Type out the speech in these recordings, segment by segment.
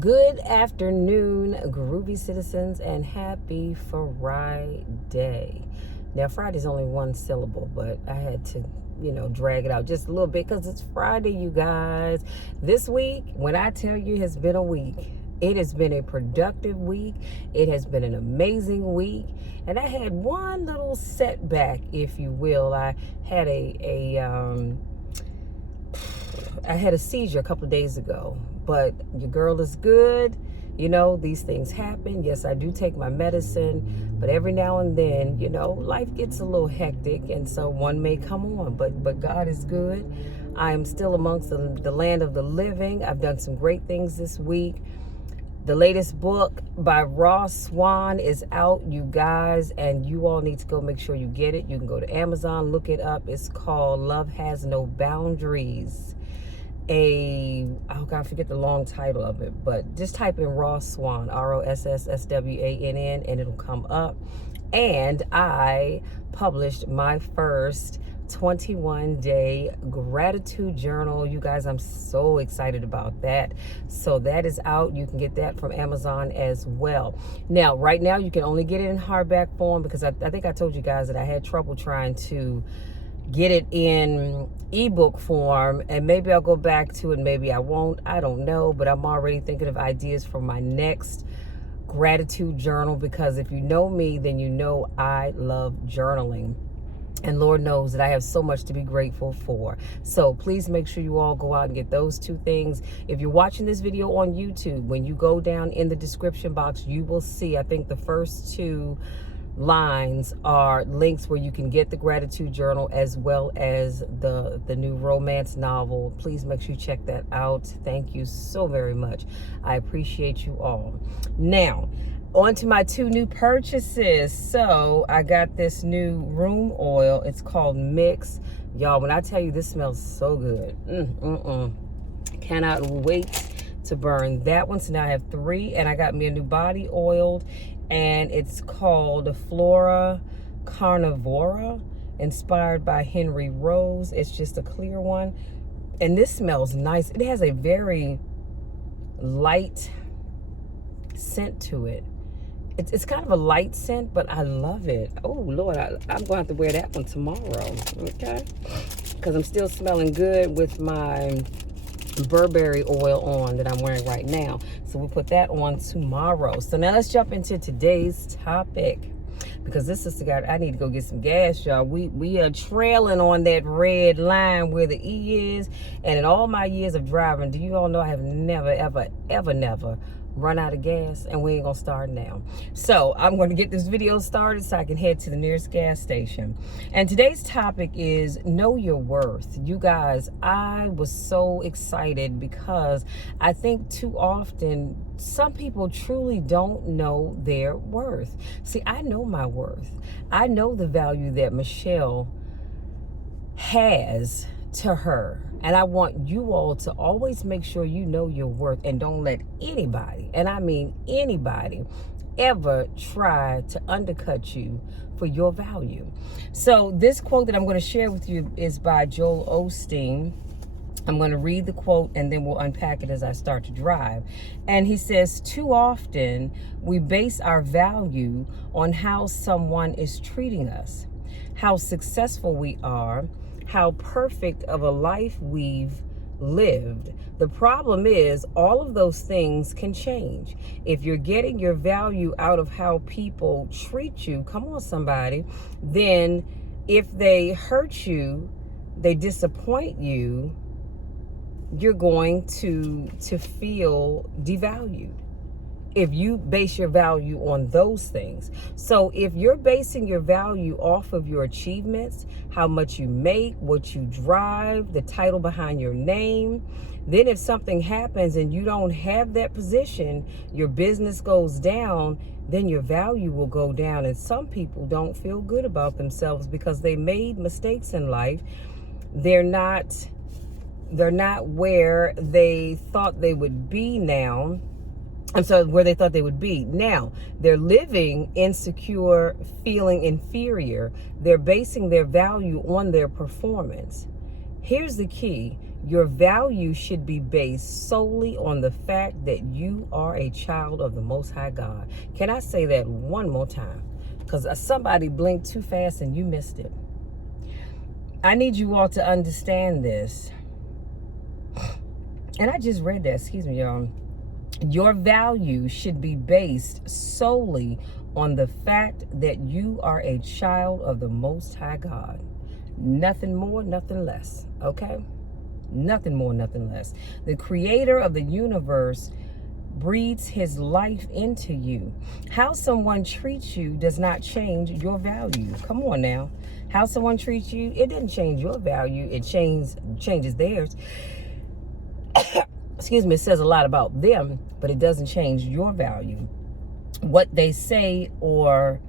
Good afternoon, groovy citizens, and happy Friday. Now, Friday's only one syllable, but I had to, drag it out just a little bit because it's Friday, you guys. This week, when I tell you has been a week, it has been a productive week. It has been an amazing week. And I had one little setback, if you will. I had I had a seizure a couple of days ago, but your girl is good. These things happen. Yes, I do take my medicine, but every now and then, life gets a little hectic, and so one may come on, but God is good. I am still amongst the land of the living. I've done some great things this week. The latest book by Ross Swan is out, you guys, and you all need to go make sure you get it. You can go to Amazon, look it up. It's called Love Has No Boundaries. I forget the long title of it, but just type in Ross Swan, ROSSSWANN, and it'll come up. And I published my first 21-day gratitude journal. You guys, I'm so excited about that. So that is out. You can get that from Amazon as well. Now, right now, you can only get it in hardback form because I think I told you guys that I had trouble trying to get it in ebook form, and maybe I'll go back to it, maybe I won't, I don't know, but I'm already thinking of ideas for my next gratitude journal, because if you know me, then you know I love journaling. And Lord knows that I have so much to be grateful for. So please make sure you all go out and get those two things. If you're watching this video on YouTube, when you go down in the description box, you will see, I think the first two lines are links where you can get the gratitude journal as well as the new romance novel. Please make sure you check that out. Thank you so very much. I appreciate you all. Now, on to my two new purchases. So I got this new room oil. It's called Mix. Y'all, when I tell you this smells so good. Cannot wait to burn that one. So now I have three, and I got me a new body oil, and it's called Flora Carnivora, inspired by Henry Rose. It's just a clear one, and this smells nice. It has a very light scent to it. It's kind of a light scent, but I love it. Oh Lord, I'm going to have to wear that one tomorrow, okay? Because I'm still smelling good with my Burberry oil on that I'm wearing right now. So we'll put that on tomorrow. So now let's jump into today's topic, because this is the guy. I need to go get some gas, y'all. We are trailing on that red line where the E is. And in all my years of driving, do you all know I have never, ever, never run out of gas, and we ain't gonna start now. So I'm going to get this video started so I can head to the nearest gas station. And today's topic is know your worth. You guys, I was so excited because I think too often some people truly don't know their worth. See, I know my worth. I know the value that Michelle has to her, and I want you all to always make sure you know your worth, and don't let anybody, and I mean anybody, ever try to undercut you for your value. So this quote that I'm going to share with you is by Joel Osteen. I'm going to read the quote and then we'll unpack it as I start to drive. And he says, too often we base our value on how someone is treating us, how successful we are, how perfect of a life we've lived. The problem is all of those things can change. If you're getting your value out of how people treat you, come on somebody, then if they hurt you, they disappoint you, you're going to feel devalued if you base your value on those things. So if you're basing your value off of your achievements, how much you make, what you drive, the title behind your name, then if something happens and you don't have that position, your business goes down, then your value will go down. And some people don't feel good about themselves because they made mistakes in life. They're not where they thought they would be now. Where they thought they would be. Now, they're living insecure, feeling inferior. They're basing their value on their performance. Here's the key. Your value should be based solely on the fact that you are a child of the Most High God. Can I say that one more time? Because somebody blinked too fast and you missed it. I need you all to understand this. And I just read that, excuse me, y'all. Your value should be based solely on the fact that you are a child of the Most High God. Nothing more, nothing less, okay? Nothing more, nothing less. The creator of the universe breathes his life into you. How someone treats you does not change your value. Come on now. How someone treats you, it didn't change your value. It changes theirs. Excuse me, it says a lot about them, but it doesn't change your value. What they say or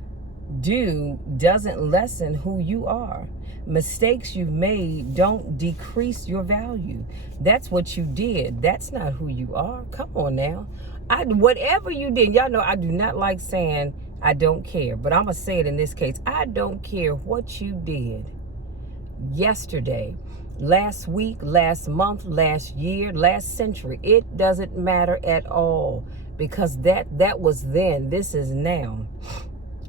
do doesn't lessen who you are. Mistakes you've made don't decrease your value. That's what you did. That's not who you are. Come on now. Whatever you did, y'all know I do not like saying I don't care, but I'm going to say it in this case. I don't care what you did yesterday, last week, last month, last year, last century. It doesn't matter at all, because that was then. This is now.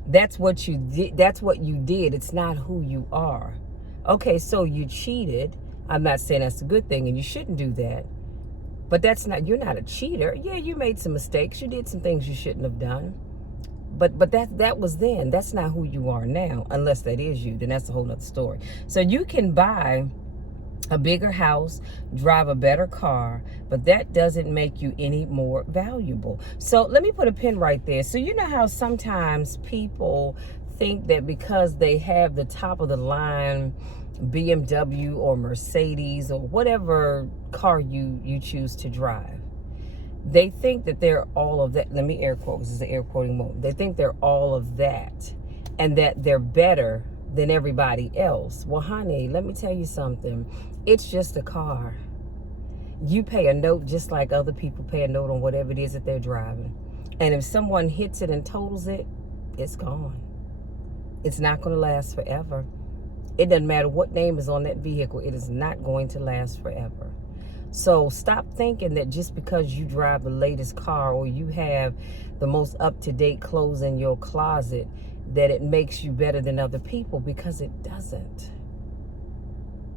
That's what you did. That's what you did. It's not who you are. Okay, so you cheated. I'm not saying that's a good thing and you shouldn't do that. But you're not a cheater. Yeah, you made some mistakes. You did some things you shouldn't have done. But that was then. That's not who you are now. Unless that is you, then that's a whole other story. So you can buy a bigger house, drive a better car, but that doesn't make you any more valuable. So let me put a pin right there. So you know how sometimes people think that because they have the top of the line BMW or Mercedes or whatever car you choose to drive, they think that they're all of that. Let me air quote. This is an air quoting moment. They think they're all of that and that they're better than everybody else. Well, honey, let me tell you something. It's just a car. You pay a note just like other people pay a note on whatever it is that they're driving. And if someone hits it and totals it, it's gone. It's not going to last forever. It doesn't matter what name is on that vehicle. It is not going to last forever. So stop thinking that just because you drive the latest car or you have the most up-to-date clothes in your closet that it makes you better than other people, because it doesn't.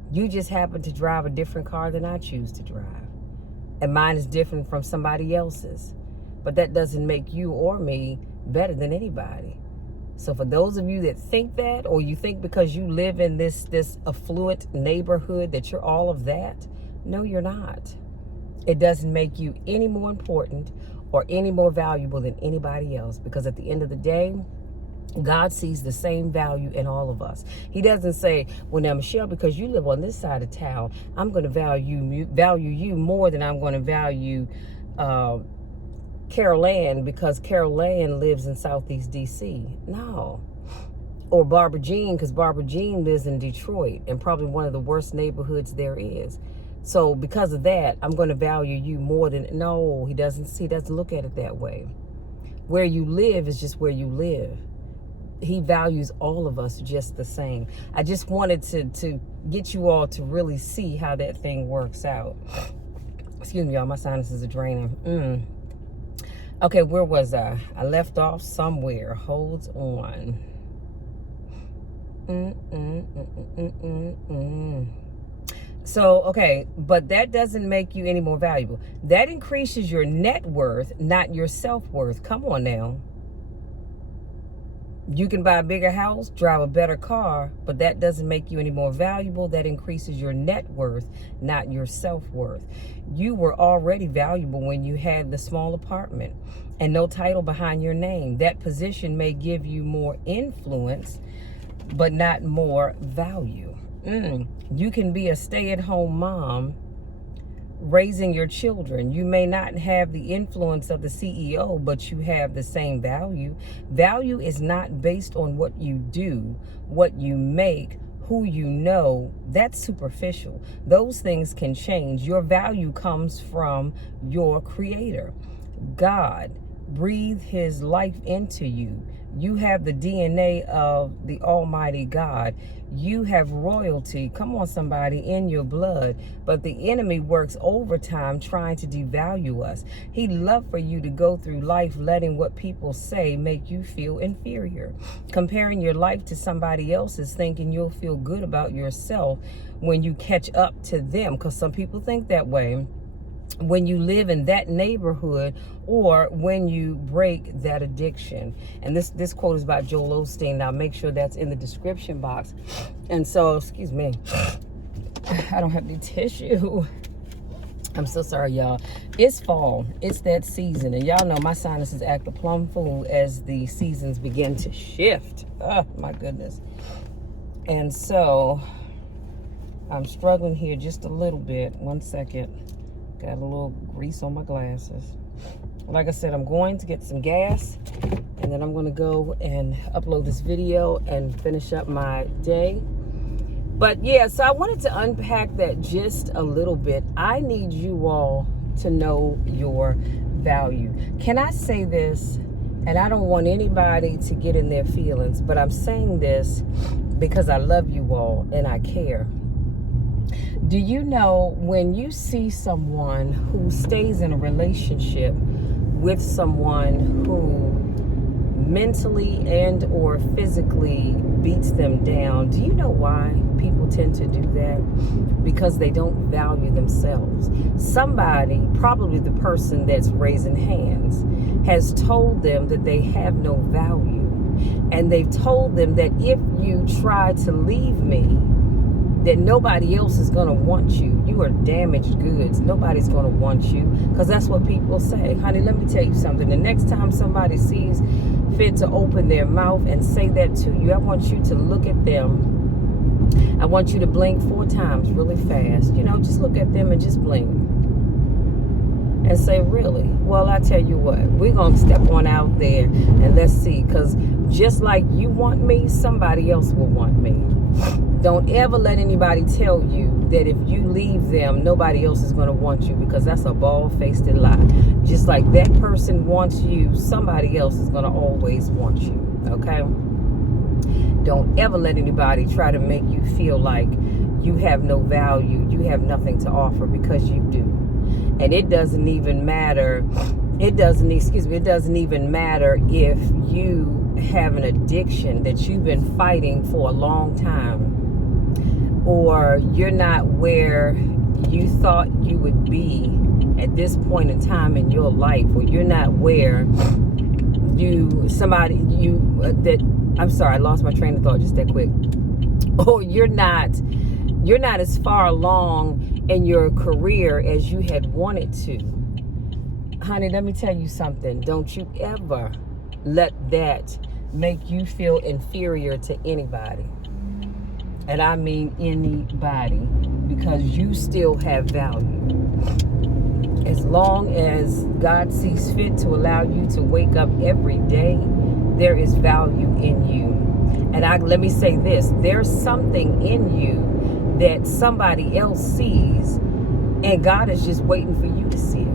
You just happen to drive a different car than I choose to drive. And mine is different from somebody else's. But that doesn't make you or me better than anybody. So for those of you that think that, or you think because you live in this affluent neighborhood that you're all of that, no, you're not. It doesn't make you any more important or any more valuable than anybody else, because at the end of the day, God sees the same value in all of us. He doesn't say, well, now, Michelle, because you live on this side of town, I'm going to value you more than I'm going to value Carol Ann because Carol Ann lives in Southeast D.C. No. Or Barbara Jean because Barbara Jean lives in Detroit and probably one of the worst neighborhoods there is. So because of that, I'm going to value you more than... No, he doesn't look at it that way. Where you live is just where you live. He values all of us just the same. I just wanted to get you all to really see how that thing works out. Excuse me, y'all. My sinuses are draining. Okay, where was I? I left off somewhere. Hold on. So, okay, but that doesn't make you any more valuable. That increases your net worth, not your self-worth. Come on now. You can buy a bigger house, drive a better car, but that doesn't make you any more valuable. That increases your net worth, not your self-worth. You were already valuable when you had the small apartment and no title behind your name. That position may give you more influence, but not more value. You can be a stay-at-home mom raising your children. You may not have the influence of the CEO, but you have the same value. Value is not based on what you do, what you make, who you know. That's superficial. Those things can change. Your value comes from your creator, God. breathed his life into you. You have the DNA of the Almighty God. You have royalty, come on somebody, in your blood. But the enemy works overtime trying to devalue us. He'd love for you to go through life letting what people say make you feel inferior. Comparing your life to somebody else's, thinking you'll feel good about yourself when you catch up to them. Because some people think that way. When you live in that neighborhood, or when you break that addiction. And this quote is by Joel Osteen. Now make sure that's in the description box. And so, excuse me, I don't have any tissue. I'm so sorry, y'all. It's fall. It's that season. And y'all know my sinuses act a plumb fool as the seasons begin to shift. Oh, my goodness. And so I'm struggling here just a little bit. One second. Got a little grease on my glasses. Like I said, I'm going to get some gas, and then I'm going to go and upload this video and finish up my day. But yeah, so I wanted to unpack that just a little bit. I need you all to know your value. Can I say this? And I don't want anybody to get in their feelings, but I'm saying this because I love you all and I care. Do you know, when you see someone who stays in a relationship with someone who mentally and or physically beats them down, do you know why people tend to do that? Because they don't value themselves. Somebody, probably the person that's raising hands, has told them that they have no value. And they've told them that if you try to leave me, that nobody else is going to want you. You are damaged goods. Nobody's going to want you, because that's what people say. Honey, let me tell you something. The next time somebody sees fit to open their mouth and say that to you, I want you to look at them. I want you to blink 4 times really fast. You know, just look at them and just blink. And say, really? Well, I tell you what, we're going to step on out there and let's see. Because just like you want me, somebody else will want me. Don't ever let anybody tell you that if you leave them, nobody else is going to want you, because that's a bald-faced lie. Just like that person wants you, somebody else is going to always want you, okay? Don't ever let anybody try to make you feel like you have no value, you have nothing to offer, because you do. And it doesn't even matter, it doesn't even matter if you have an addiction that you've been fighting for a long time, or you're not where you thought you would be at this point in time in your life, or you're not where I'm sorry, I lost my train of thought just that quick. Or you're not as far along in your career as you had wanted to. Honey, let me tell you something. Don't you ever let that make you feel inferior to anybody. And I mean anybody, because you still have value. As long as God sees fit to allow you to wake up every day, there is value in you. And let me say this, there's something in you that somebody else sees, and God is just waiting for you to see it.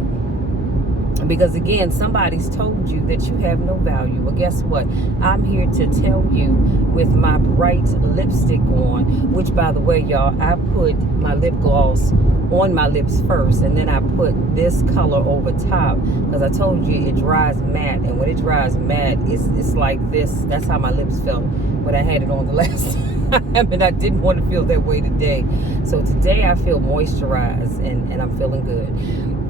Because again, somebody's told you that you have no value. Well, guess what? I'm here to tell you with my bright lipstick on, which, by the way, y'all, I put my lip gloss on my lips first, and then I put this color over top, because I told you it dries matte, and when it dries matte, it's like this. That's how my lips felt when I had it on the last time, and I didn't want to feel that way today. So today I feel moisturized, and I'm feeling good.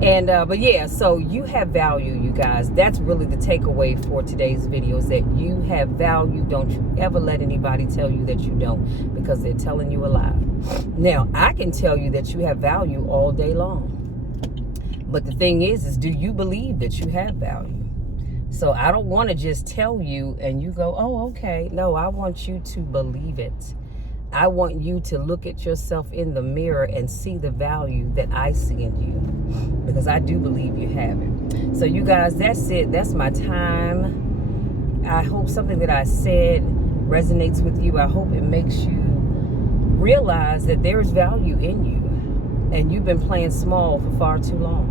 And but yeah, so you have value, you guys. That's really the takeaway for today's video, is that you have value. Don't you ever let anybody tell you that you don't, because they're telling you a lie. Now, I can tell you that you have value all day long, but the thing is do you believe that you have value? So I don't want to just tell you and you go, oh, okay. No, I want you to believe it. I want you to look at yourself in the mirror and see the value that I see in you, because I do believe you have it. So you guys, that's it. That's my time. I hope something that I said resonates with you. I hope it makes you realize that there is value in you, and you've been playing small for far too long.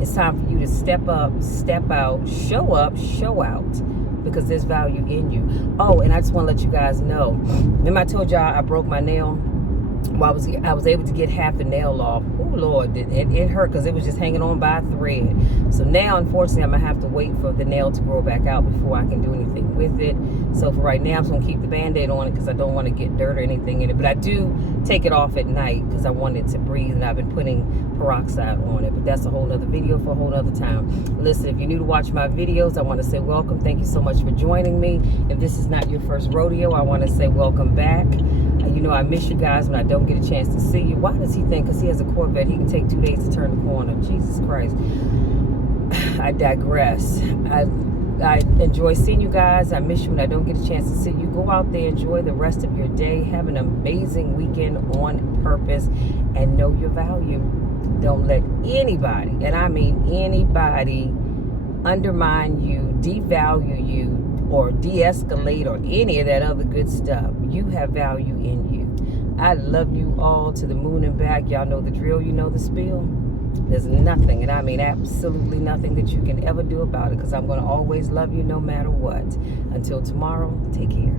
It's time for you to step up, step out, show out, because there's value in you. Oh, and I just want to let you guys know. Remember I told y'all I broke my nail? Well, I was able to get half the nail off. Oh Lord, it hurt because it was just hanging on by a thread. So now, unfortunately, I'm gonna have to wait for the nail to grow back out before I can do anything with it. So for right now, I'm just gonna keep the Band-Aid on it because I don't want to get dirt or anything in it. But I do take it off at night because I want it to breathe, and I've been putting peroxide on it. But that's a whole other video for a whole other time. Listen, if you're new to watch my videos, I want to say welcome. Thank you so much for joining me. If this is not your first rodeo, I want to say welcome back. You know, I miss you guys when I don't get a chance to see you. Why does he think, because he has a Corvette, he can take 2 days to turn the corner? Jesus Christ. I digress. I enjoy seeing you guys. I miss you when I don't get a chance to see you. Go out there, enjoy the rest of your day. Have an amazing weekend on purpose, and know your value. Don't let anybody, and I mean anybody, undermine you, devalue you, or de-escalate, or any of that other good stuff. You have value in you. I love you all to the moon and back. Y'all know the drill. You know the spiel. There's nothing, and I mean absolutely nothing, that you can ever do about it, because I'm going to always love you no matter what. Until tomorrow, take care.